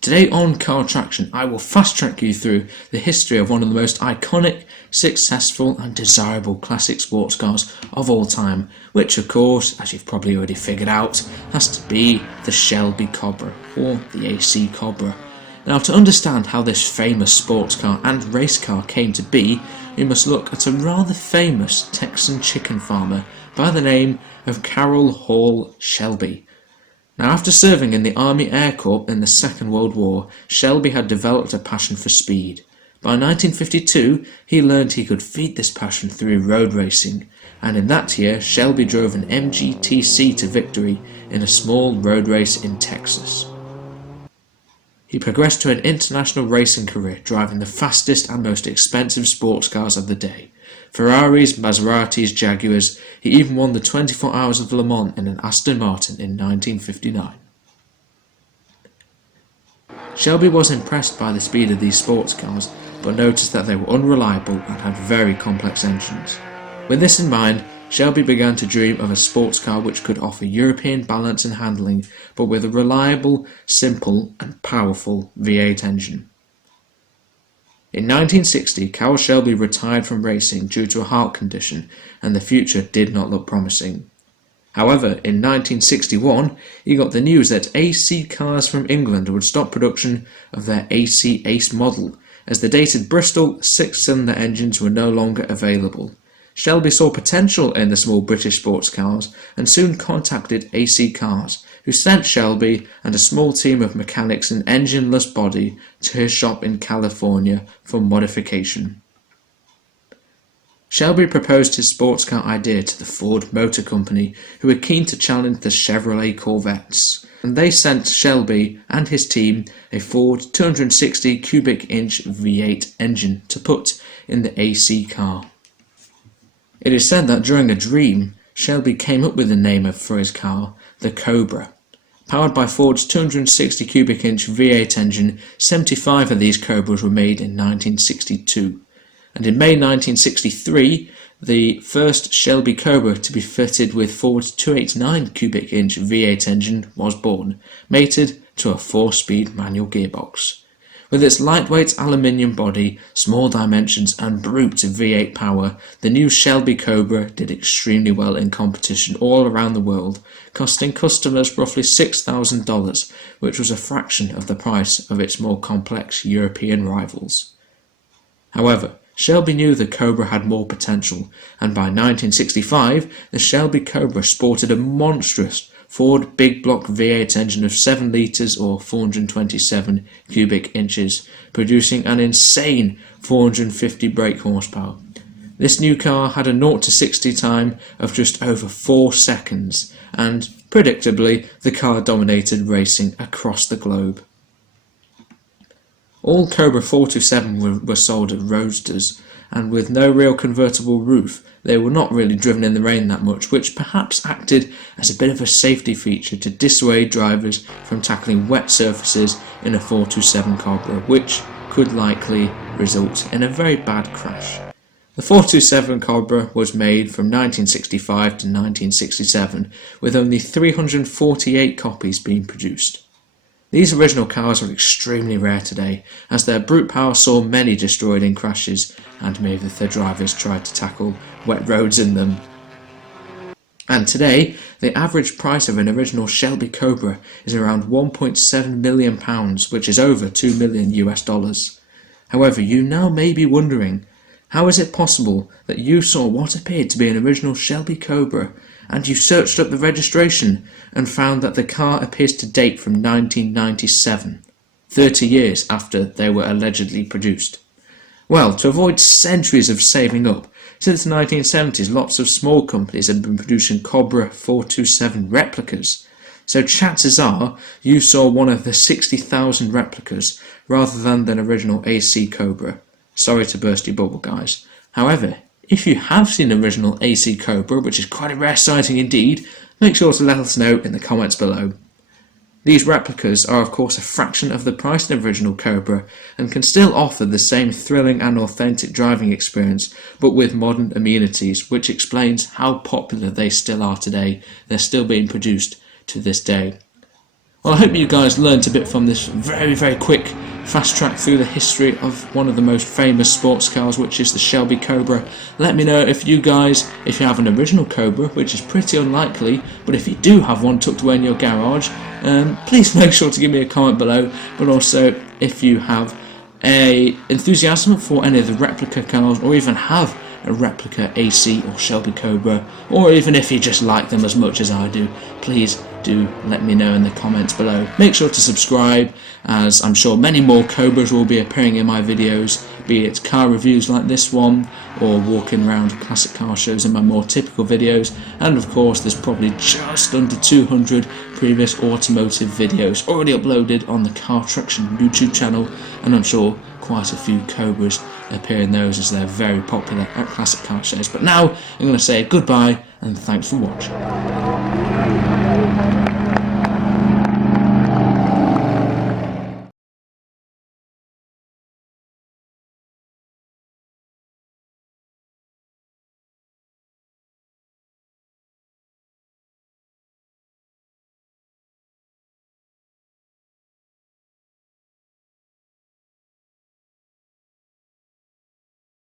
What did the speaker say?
Today on Car Traction, I will fast track you through the history of one of the most iconic, successful and desirable classic sports cars of all time, which of course, as you've probably already figured out, has to be the Shelby Cobra, or the AC Cobra. Now, to understand how this famous sports car and race car came to be, we must look at a rather famous Texan chicken farmer by the name of Carroll Shelby. Now, after serving in the Army Air Corps in the Second World War, Shelby had developed a passion for speed. By 1952, he learned he could feed this passion through road racing, and in that year, Shelby drove an MGTC to victory in a small road race in Texas. He progressed to an international racing career, driving the fastest and most expensive sports cars of the day. Ferraris, Maseratis, Jaguars. He even won the 24 Hours of Le Mans in an Aston Martin in 1959. Shelby was impressed by the speed of these sports cars, but noticed that they were unreliable and had very complex engines. With this in mind, Shelby began to dream of a sports car which could offer European balance and handling, but with a reliable, simple and powerful V8 engine. In 1960, Carroll Shelby retired from racing due to a heart condition, and the future did not look promising. However, in 1961, he got the news that AC Cars from England would stop production of their AC Ace model, as the dated Bristol 6-cylinder engines were no longer available. Shelby saw potential in the small British sports cars and soon contacted AC Cars, who sent Shelby and a small team of mechanics an engineless body to his shop in California for modification. Shelby proposed his sports car idea to the Ford Motor Company, who were keen to challenge the Chevrolet Corvettes, and they sent Shelby and his team a Ford 260 cubic inch V8 engine to put in the AC car. It is said that during a dream, Shelby came up with the name for his car, the Cobra. Powered by Ford's 260 cubic inch V8 engine, 75 of these Cobras were made in 1962. And in May 1963, the first Shelby Cobra to be fitted with Ford's 289 cubic inch V8 engine was born, mated to a 4-speed manual gearbox. With its lightweight aluminium body, small dimensions and brute V8 power, the new Shelby Cobra did extremely well in competition all around the world, costing customers roughly $6,000, which was a fraction of the price of its more complex European rivals. However, Shelby knew the Cobra had more potential, and by 1965, the Shelby Cobra sported a monstrous Ford big block V8 engine of 7 litres or 427 cubic inches, producing an insane 450 brake horsepower. This new car had a 0 to 60 time of just over 4 seconds, and, predictably, the car dominated racing across the globe. All Cobra 427 were sold as roadsters, and with no real convertible roof, they were not really driven in the rain that much, which perhaps acted as a bit of a safety feature to dissuade drivers from tackling wet surfaces in a 427 Cobra, which could likely result in a very bad crash. The 427 Cobra was made from 1965 to 1967, with only 348 copies being produced. These original cars are extremely rare today, as their brute power saw many destroyed in crashes, and many of their drivers tried to tackle wet roads in them. And today, the average price of an original Shelby Cobra is around £1.7 million, which is over $2 million US. However, you now may be wondering, how is it possible that you saw what appeared to be an original Shelby Cobra, and you searched up the registration and found that the car appears to date from 1997, 30 years after they were allegedly produced? Well, to avoid centuries of saving up, since the 1970s lots of small companies have been producing Cobra 427 replicas, so chances are you saw one of the 60,000 replicas rather than the original AC Cobra. Sorry to burst your bubble, guys. However, if you have seen the original AC Cobra, which is quite a rare sighting indeed, make sure to let us know in the comments below. These replicas are of course a fraction of the price of the original Cobra and can still offer the same thrilling and authentic driving experience, but with modern amenities, which explains how popular they still are today. They're still being produced to this day. Well, I hope you guys learnt a bit from this very quick fast track through the history of one of the most famous sports cars, which is the Shelby Cobra. Let me know if you have an original Cobra, which is pretty unlikely, but if you do have one tucked away in your garage, please make sure to give me a comment below. But also, if you have a enthusiasm for any of the replica cars, or even have a replica AC or Shelby Cobra, or even if you just like them as much as I do, please do let me know in the comments below. Make sure to subscribe, as I'm sure many more Cobras will be appearing in my videos, be it car reviews like this one, or walking around classic car shows in my more typical videos. And of course, there's probably just under 200 previous automotive videos already uploaded on the Car Traction YouTube channel, and I'm sure quite a few Cobras appear in those, as they're very popular at classic car shows. But now I'm going to say goodbye and thanks for watching.